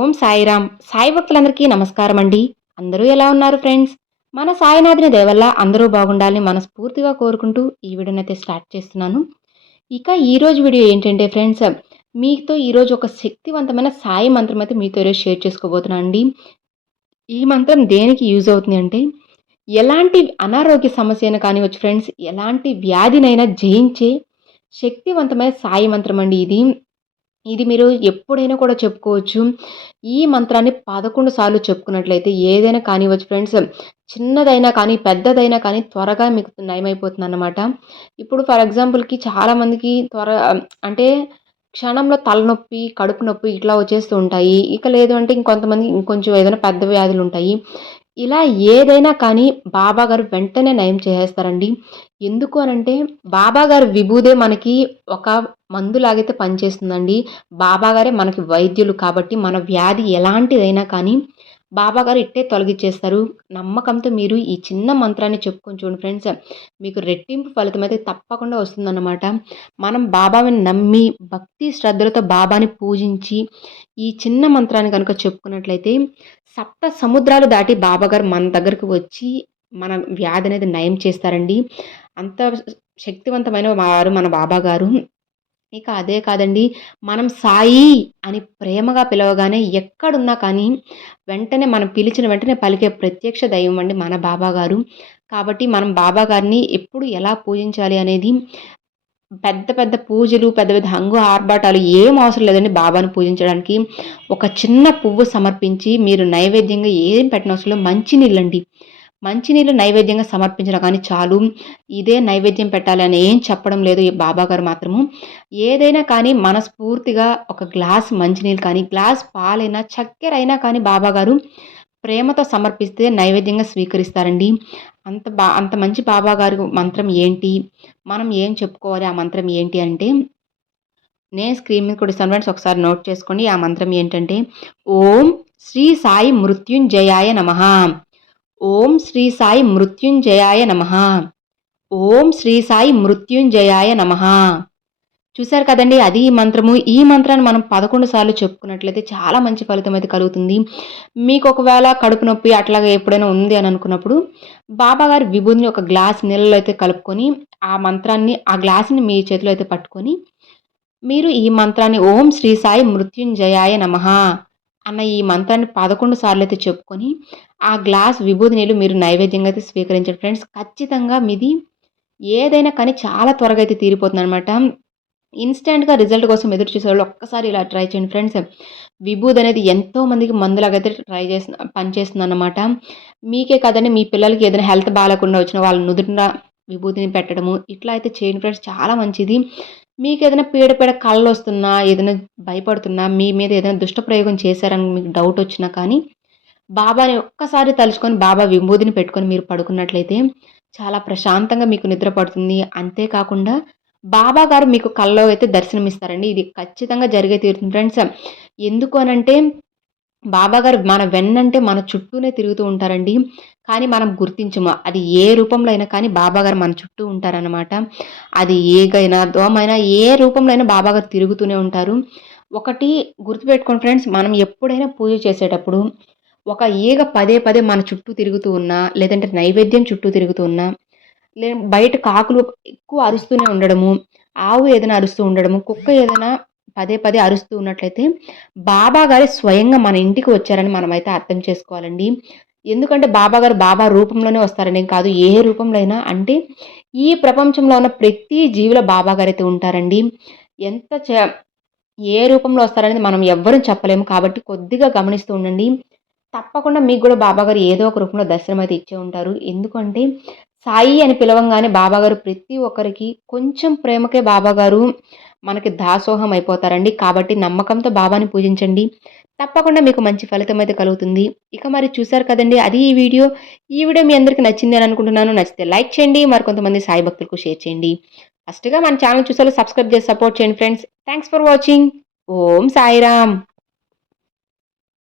ఓం సాయిరామ్. సాయి భక్తులందరికీ నమస్కారం అండి అందరూ ఎలా ఉన్నారు ఫ్రెండ్స్? మన సాయినాథుని దేవల్ల అందరూ బాగుండాలని మనస్ఫూర్తిగా కోరుకుంటూ ఈ వీడియోని అయితే స్టార్ట్ చేస్తున్నాను. ఇక ఈరోజు వీడియో ఏంటంటే ఫ్రెండ్స్ మీతో ఈరోజు ఒక శక్తివంతమైన సాయి మంత్రం అయితే మీతో ఈరోజు షేర్ చేసుకోబోతున్నాను అండి. ఈ మంత్రం దేనికి యూజ్ అవుతుంది అంటే ఎలాంటి అనారోగ్య సమస్య అయినా కానివచ్చు ఫ్రెండ్స్ ఎలాంటి వ్యాధినైనా జయించే శక్తివంతమైన సాయి మంత్రం అండి ఇది. ఇది మీరు ఎప్పుడైనా కూడా చెప్పుకోవచ్చు. ఈ మంత్రాన్ని పదకొండు సార్లు చెప్పుకున్నట్లయితే ఏదైనా కానివ్వచ్చు ఫ్రెండ్స్ చిన్నదైనా కానీ పెద్దదైనా కానీ త్వరగా మీకు నయమైపోతుంది అన్నమాట ఇప్పుడు ఫర్ ఎగ్జాంపుల్కి చాలామందికి త్వర అంటే క్షణంలో తలనొప్పి కడుపు నొప్పి ఇట్లా వచ్చేస్తూ ఉంటాయి. ఇక లేదు అంటే ఇంకొంతమంది ఇంకొంచెం ఏదైనా పెద్ద వ్యాధులు ఉంటాయి. ఇలా ఏదైనా కానీ బాబాగారు వెంటనే నయం చేసేస్తారండి. ఎందుకు అనంటే బాబాగారు విభూదే మనకి ఒక మందులాగైతే పనిచేస్తుందండి. బాబా గారే మనకి వైద్యులు కాబట్టి మన వ్యాధి ఎలాంటిదైనా కానీ బాబాగారు ఇట్టే తొలగించేస్తారు నమ్మకంతో మీరు ఈ చిన్న మంత్రాన్ని చెప్పుకొని చూడండి ఫ్రెండ్స్. మీకు రెట్టింపు ఫలితం అయితే తప్పకుండా వస్తుందన్నమాట. మనం బాబాని నమ్మి భక్తి శ్రద్ధలతో బాబాని పూజించి ఈ చిన్న మంత్రాన్ని కనుక చెప్పుకున్నట్లయితే సప్త సముద్రాలు దాటి బాబాగారు మన దగ్గరకు వచ్చి మన వ్యాధి అనేది నయం చేస్తారండి. అంత శక్తివంతమైన వారు మన బాబాగారు. ఇక అదే కాదండి మనం సాయి అని ప్రేమగా పిలవగానే ఎక్కడున్నా కానీ వెంటనే మనం పిలిచిన వెంటనే పలికే ప్రత్యక్ష దైవం అండి మన బాబా గారు. కాబట్టి మనం బాబా గారిని ఎప్పుడు ఎలా పూజించాలి అనేది పెద్ద పెద్ద పూజలు పెద్ద పెద్ద హంగు ఆర్భాటాలు ఏం అవసరం లేదండి బాబాను పూజించడానికి. ఒక చిన్న పువ్వు సమర్పించి మీరు నైవేద్యంగా ఏం పెట్టిన మంచి నీళ్ళండి మంచినీళ్ళు నైవేద్యంగా సమర్పించడం కానీ చాలు. ఇదే నైవేద్యం పెట్టాలని ఏం చెప్పడం లేదు ఈ బాబా గారు మాత్రము. ఏదైనా కానీ మనస్ఫూర్తిగా ఒక గ్లాస్ మంచినీళ్ళు కానీ గ్లాస్ పాలైనా చక్కెర అయినా కానీ బాబా గారు ప్రేమతో సమర్పిస్తే నైవేద్యంగా స్వీకరిస్తారండి. అంత బా అంత మంచి బాబాగారు మంత్రం ఏంటి? మనం ఏం చెప్పుకోవాలి? ఆ మంత్రం ఏంటి అంటే నేను స్క్రీన్ మీద కూడా ఇస్తాను ఫ్రెండ్స్ ఒకసారి నోట్ చేసుకోండి. ఆ మంత్రం ఏంటంటే ఓం శ్రీ సాయి మృత్యుంజయాయ నమ. ఓం శ్రీ సాయి మృత్యుంజయాయ నమ. ఓం శ్రీ సాయి మృత్యుంజయాయ నమ. చూశారు కదండి అది ఈ మంత్రము. ఈ మంత్రాన్ని మనం పదకొండు సార్లు చెప్పుకున్నట్లయితే చాలా మంచి ఫలితం అయితే కలుగుతుంది. మీకు ఒకవేళ కడుపు నొప్పి అట్లాగా ఎప్పుడైనా ఉంది అని అనుకున్నప్పుడు బాబాగారి విభూతిని ఒక గ్లాస్ నీళ్ళలో అయితే కలుపుకొని ఆ మంత్రాన్ని ఆ గ్లాస్ని మీ చేతిలో అయితే పట్టుకొని మీరు ఈ మంత్రాన్ని ఓం శ్రీ సాయి మృత్యుంజయాయ నమ అన్న ఈ మంత్రాన్ని పదకొండు సార్లు అయితే చెప్పుకొని ఆ గ్లాస్ విభూతి నీళ్ళు మీరు నైవేద్యంగా అయితే స్వీకరించండి ఫ్రెండ్స్. ఖచ్చితంగా మీది ఏదైనా కానీ చాలా త్వరగా అయితే తీరిపోతుంది అనమాట ఇన్స్టెంట్గా రిజల్ట్ కోసం ఎదురు చూసేవాళ్ళు ఒక్కసారి ఇలా ట్రై చేయండి ఫ్రెండ్స్. విభూది అనేది ఎంతో మందికి మందులాగైతే ట్రై చేసిన పనిచేస్తుంది అనమాట మీకే కదండి మీ పిల్లలకి ఏదైనా హెల్త్ బాగాలేకుండా వచ్చిన వాళ్ళ నుదుటిన విభూతిని పెట్టడము ఇట్లా అయితే చేయండి ఫ్రెండ్స్. చాలా మంచిది. మీకు ఏదైనా పీడపీడ కళ్ళు వస్తున్నా ఏదైనా భయపడుతున్నా మీ మీద ఏదైనా దుష్ట ప్రయోగం చేశారని మీకు డౌట్ వచ్చినా కానీ బాబాని ఒక్కసారి తలుచుకొని బాబా విభూతిని పెట్టుకొని మీరు పడుకున్నట్లయితే చాలా ప్రశాంతంగా మీకు నిద్ర పడుతుంది. అంతేకాకుండా బాబా గారు మీకు కల్లో అయితే దర్శనమిస్తారండి. ఇది ఖచ్చితంగా జరిగే తీరుతుంది. ఫ్రెండ్స్ ఎందుకు అనంటే బాబాగారు మన వెన్నంటే మన చుట్టూనే తిరుగుతూ ఉంటారండి. కానీ మనం గుర్తించము. అది ఏ రూపంలో అయినా కానీ బాబాగారు మన చుట్టూ ఉంటారనమాట అది ఏగైనా దోమైనా ఏ రూపంలో అయినా బాబాగారు తిరుగుతూనే ఉంటారు. ఒకటి గుర్తుపెట్టుకోండి ఫ్రెండ్స్ మనం ఎప్పుడైనా పూజ చేసేటప్పుడు ఒక ఈగ పదే పదే మన చుట్టూ తిరుగుతూ ఉన్నా లేదంటే నైవేద్యం చుట్టూ తిరుగుతూ ఉన్నా లే బయట కాకులు ఎక్కువ అరుస్తూనే ఉండడము ఆవు ఏదైనా అరుస్తూ ఉండడము కుక్క ఏదైనా పదే పదే అరుస్తూ ఉన్నట్లయితే బాబా గారి స్వయంగా మన ఇంటికి వచ్చారని మనమైతే అర్థం చేసుకోవాలండి. ఎందుకంటే బాబా గారు బాబా రూపంలోనే వస్తారని కాదు ఏ రూపంలో అయినా. అంటే ఈ ప్రపంచంలో ఉన్న ప్రతి జీవుల బాబా గారు అయితే ఉంటారండి. ఎంత ఏ రూపంలో వస్తారనేది మనం ఎవ్వరూ చెప్పలేము. కాబట్టి కొద్దిగా గమనిస్తూ ఉండండి. తప్పకుండా మీకు కూడా బాబాగారు ఏదో ఒక రూపంలో దర్శనం అయితే ఇచ్చే ఉంటారు. ఎందుకంటే సాయి అని పిలవంగానే బాబాగారు ప్రతి ఒక్కరికి కొంచెం ప్రేమకే బాబాగారు మనకి దాసోహం అయిపోతారండి. కాబట్టి నమ్మకంతో బాబాని పూజించండి. తప్పకుండా మీకు మంచి ఫలితం అయితే కలుగుతుంది. ఇక మరి చూసారు కదండి అది ఈ వీడియో. ఈ వీడియో మీ అందరికీ నచ్చింది అని అనుకుంటున్నాను. నచ్చితే లైక్ చేయండి మరి కొంతమంది సాయి భక్తులకు షేర్ చేయండి. ఫస్ట్గా మన ఛానల్ చూసాలో సబ్స్క్రైబ్ చేసి సపోర్ట్ చేయండి friends. Thanks for watching. Om Sairam.